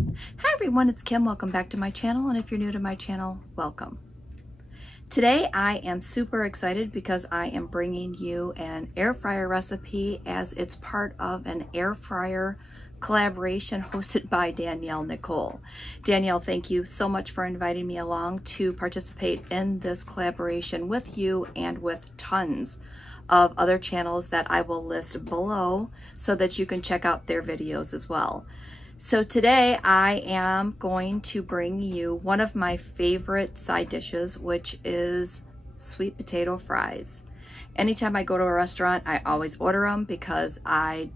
Hi everyone, it's Kim. Welcome back to my channel, and if you're new to my channel, welcome. Today I am super excited because I am bringing you an air fryer recipe as it's part of an air fryer collaboration hosted by Danielle Nicole. Danielle, thank you so much for inviting me along to participate in this collaboration with you and with tons of other channels that I will list below so that you can check out their videos as well. So today I am going to bring you one of my favorite side dishes, which is sweet potato fries. Anytime I go to a restaurant, I always order them because I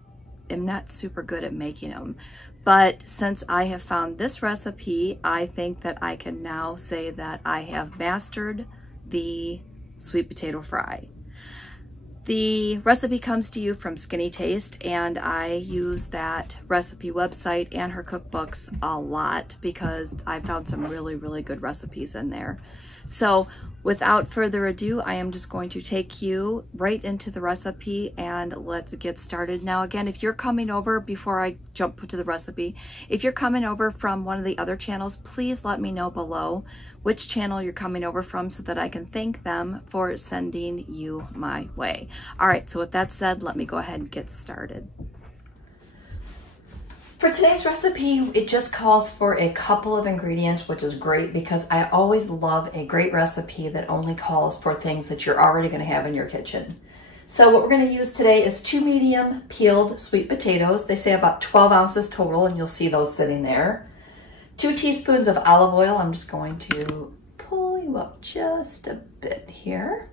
am not super good at making them. But since I have found this recipe, I think that I can now say that I have mastered the sweet potato fry. The recipe comes to you from Skinnytaste, and I use that recipe website and her cookbooks a lot because I found some really, really good recipes in there. So without further ado, I am just going to take you right into the recipe and let's get started. Now again, if you're coming over, before I jump to the recipe, if you're coming over from one of the other channels, please let me know below which channel you're coming over from so that I can thank them for sending you my way. All right, so with that said, let me go ahead and get started. For today's recipe, it just calls for a couple of ingredients, which is great because I always love a great recipe that only calls for things that you're already gonna have in your kitchen. So what we're gonna use today is 2 medium peeled sweet potatoes. They say about 12 ounces total, and you'll see those sitting there. 2 teaspoons of olive oil. I'm just going to pull you up just a bit here.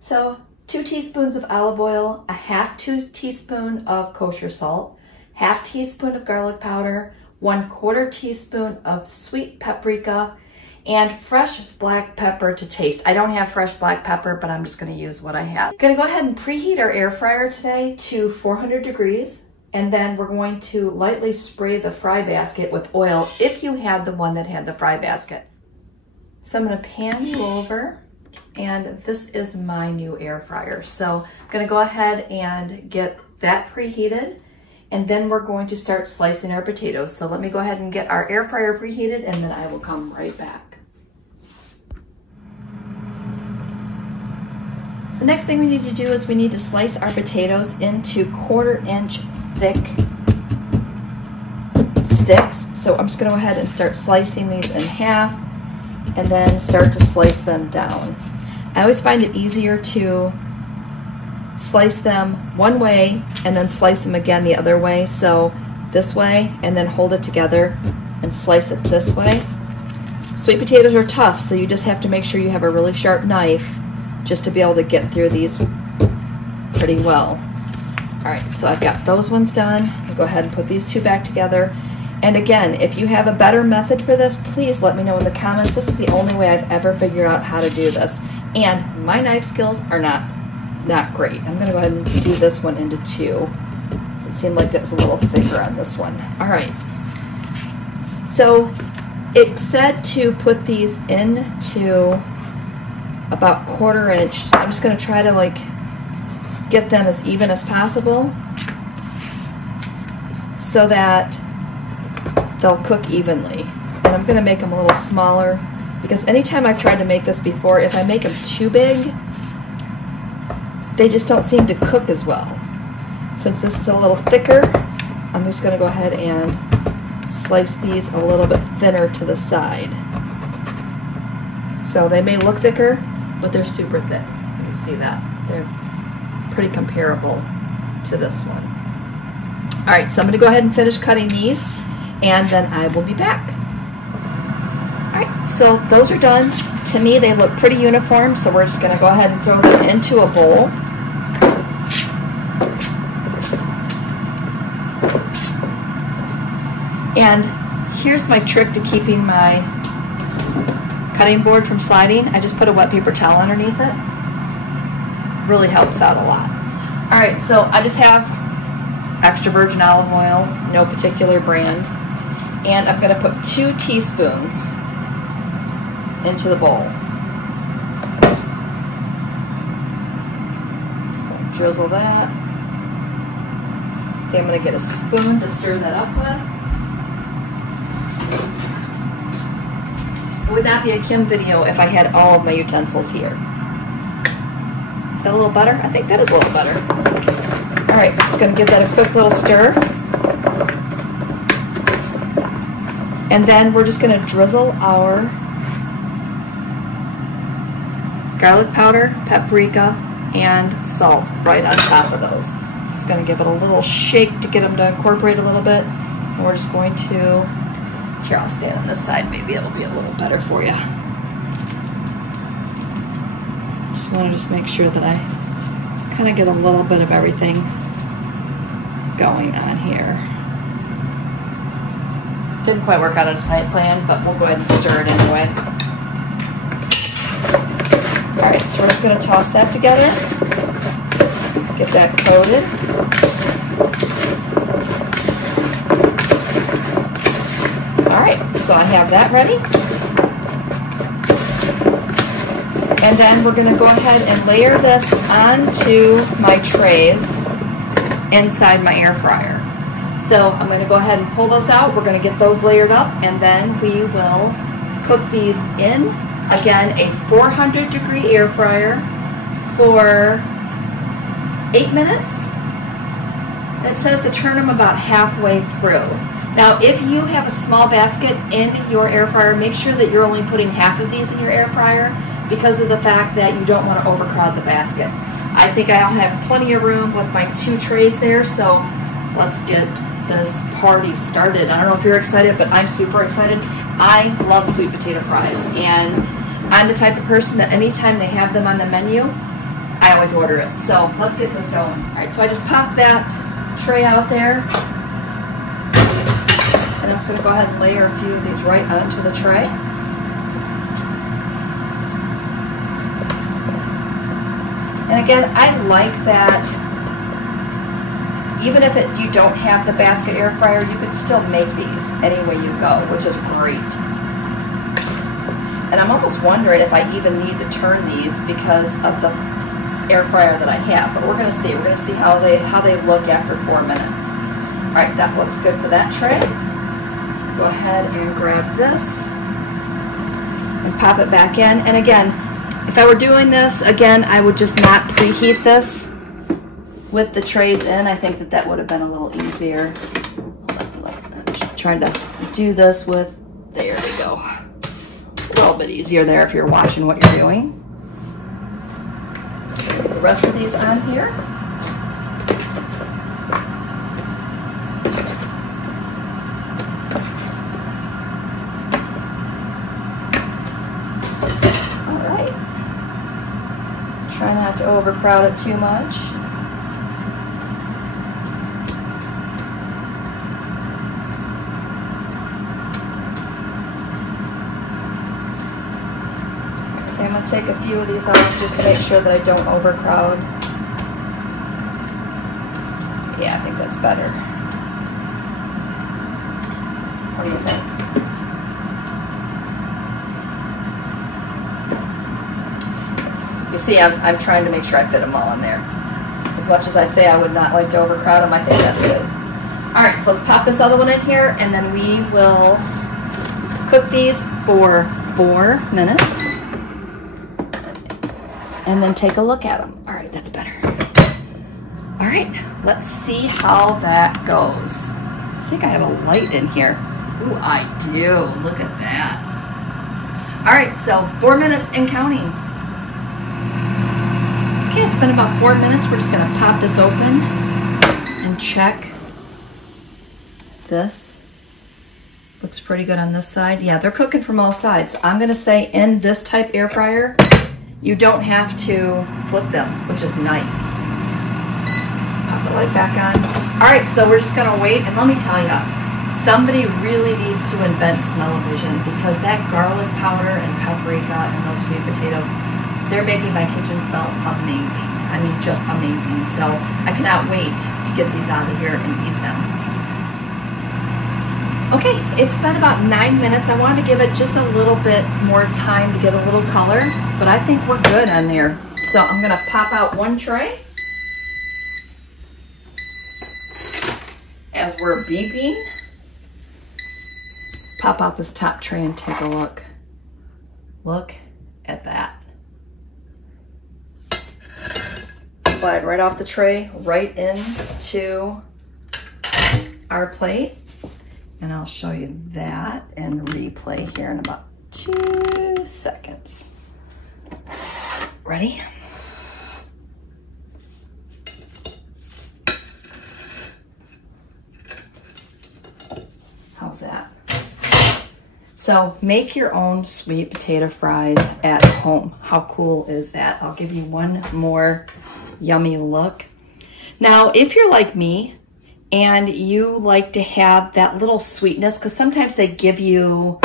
So 2 teaspoons of olive oil, a half teaspoon of kosher salt, half teaspoon of garlic powder, 1/4 teaspoon of sweet paprika, and fresh black pepper to taste. I don't have fresh black pepper, but I'm just gonna use what I have. I'm gonna go ahead and preheat our air fryer today to 400 degrees. And then we're going to lightly spray the fry basket with oil if you had the one that had the fry basket. So I'm gonna pan you over, and this is my new air fryer. So I'm gonna go ahead and get that preheated, and then we're going to start slicing our potatoes. So let me go ahead and get our air fryer preheated, and then I will come right back. The next thing we need to do is we need to slice our potatoes into 1/4 inch thick sticks. So I'm just gonna go ahead and start slicing these in half and then start to slice them down. I always find it easier to slice them one way and then slice them again the other way. So this way, and then hold it together and slice it this way. Sweet potatoes are tough, so you just have to make sure you have a really sharp knife just to be able to get through these pretty well. All right, so I've got those ones done. I'll go ahead and put these 2 back together. And again, if you have a better method for this, please let me know in the comments. This is the only way I've ever figured out how to do this. And my knife skills are not great. I'm gonna go ahead and do this one into 2. So it seemed like it was a little thicker on this one. All right, so it said to put these into about 1/4 inch. So I'm just gonna try to like get them as even as possible so that they'll cook evenly. And I'm gonna make them a little smaller because anytime I've tried to make this before, if I make them too big, they just don't seem to cook as well. Since this is a little thicker, I'm just gonna go ahead and slice these a little bit thinner to the side. So they may look thicker, but they're super thin. You can see that. They're pretty comparable to this one. All right, so I'm gonna go ahead and finish cutting these, and then I will be back. All right, so those are done. To me, they look pretty uniform, so we're just gonna go ahead and throw them into a bowl. And here's my trick to keeping my cutting board from sliding. I just put a wet paper towel underneath it. Really helps out a lot. All right, so I just have extra virgin olive oil, no particular brand, and I'm gonna put 2 teaspoons into the bowl. Just gonna drizzle that. Okay, I'm gonna get a spoon to stir that up with. not be a Kim video if I had all of my utensils here. Is that a little better? I think that is a little better. All right, I'm just gonna give that a quick little stir. And then we're just gonna drizzle our garlic powder, paprika, and salt right on top of those. So it's gonna give it a little shake to get them to incorporate a little bit. And we're just going to, here, I'll stand on this side, maybe it'll be a little better for you. Just wanna make sure that I kind of get a little bit of everything going on here. Didn't quite work out as planned, but we'll go ahead and stir it anyway. All right, so we're just gonna toss that together, get that coated. All right, so I have that ready. And then we're gonna go ahead and layer this onto my trays inside my air fryer. So I'm gonna go ahead and pull those out. We're gonna get those layered up, and then we will cook these in, again, a 400-degree air fryer for 8 minutes. It says to turn them about halfway through. Now, if you have a small basket in your air fryer, make sure that you're only putting half of these in your air fryer because of the fact that you don't want to overcrowd the basket. I think I'll have plenty of room with my 2 trays there, so let's get this party started. I don't know if you're excited, but I'm super excited. I love sweet potato fries, and I'm the type of person that anytime they have them on the menu, I always order it. So let's get this going. All right, so I just popped that tray out there, and I'm just gonna go ahead and layer a few of these right onto the tray. And again, I like that even if you don't have the basket air fryer, you can still make these any way you go, which is great. And I'm almost wondering if I even need to turn these because of the air fryer that I have, but we're gonna see. We're gonna see how they look after 4 minutes. All right, that looks good for that tray. Go ahead and grab this and pop it back in. And again, if I were doing this, again, I would just not preheat this with the trays in. I think that would have been a little easier. I'm just trying to do this with, there we go. A little bit easier there if you're watching what you're doing. Put the rest of these on here. All right. Try not to overcrowd it too much. I'm going to take a few of these off just to make sure that I don't overcrowd. Yeah, I think that's better. What do you think? You see, I'm trying to make sure I fit them all in there. As much as I say I would not like to overcrowd them, I think that's good. All right, so let's pop this other one in here, and then we will cook these for 4 minutes. And then take a look at them. All right, that's better. All right, let's see how that goes. I think I have a light in here. Ooh, I do, look at that. All right, so 4 minutes and counting. Okay, it's been about 4 minutes. We're just gonna pop this open and check this. Looks pretty good on this side. Yeah, they're cooking from all sides. I'm gonna say in this type air fryer, you don't have to flip them, which is nice. Pop the light back on. All right, so we're just gonna wait, and let me tell you, somebody really needs to invent smell-o-vision because that garlic powder and paprika and those sweet potatoes, they're making my kitchen smell amazing. I mean, just amazing. So I cannot wait to get these out of here and eat them. Okay, it's been about 9 minutes. I wanted to give it just a little bit more time to get a little color, but I think we're good on there. So I'm gonna pop out one tray as we're beeping. Let's pop out this top tray and take a look. Look at that. Slide right off the tray, right into our plate. And I'll show you that and replay here in about 2 seconds. Ready? How's that? So make your own sweet potato fries at home. How cool is that? I'll give you one more yummy look. Now, if you're like me and you like to have that little sweetness, because sometimes they give you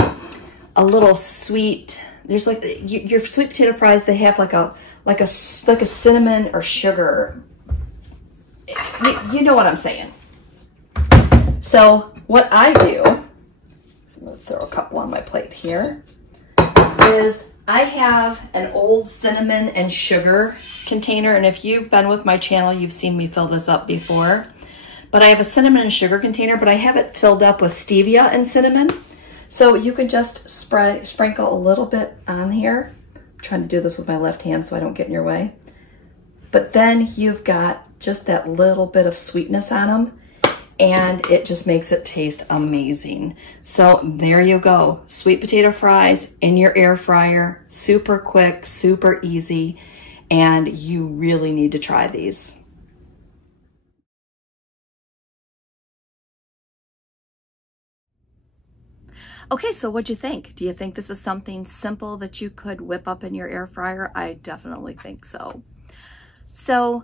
a little sweet, there's like your sweet potato fries, they have like a cinnamon or sugar. You know what I'm saying. So what I do, I'm gonna throw a couple on my plate here, is I have an old cinnamon and sugar container. And if you've been with my channel, you've seen me fill this up before. But I have a cinnamon and sugar container, but I have it filled up with stevia and cinnamon. So you can just sprinkle a little bit on here. I'm trying to do this with my left hand so I don't get in your way. But then you've got just that little bit of sweetness on them, and it just makes it taste amazing. So there you go. Sweet potato fries in your air fryer. Super quick, super easy, and you really need to try these. Okay, so what'd you think? Do you think this is something simple that you could whip up in your air fryer? I definitely think so. So,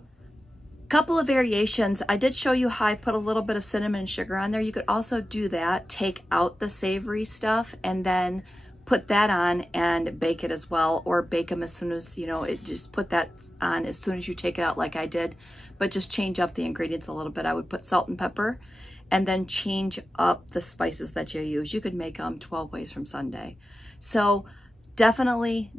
couple of variations. I did show you how I put a little bit of cinnamon and sugar on there. You could also do that, take out the savory stuff and then put that on and bake it as well, or bake them as soon as, just put that on as soon as you take it out like I did, but just change up the ingredients a little bit. I would put salt and pepper and then change up the spices that you use. You could make them 12 ways from Sunday. So definitely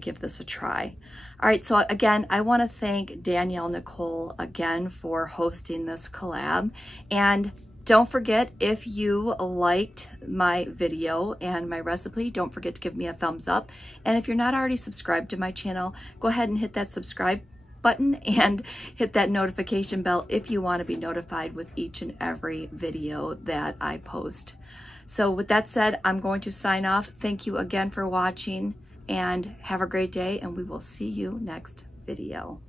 give this a try. All right, so again, I wanna thank Danielle Nicole again for hosting this collab. And don't forget, if you liked my video and my recipe, don't forget to give me a thumbs up. And if you're not already subscribed to my channel, go ahead and hit that subscribe button and hit that notification bell if you want to be notified with each and every video that I post. So with that said, I'm going to sign off. Thank you again for watching and have a great day, and we will see you next video.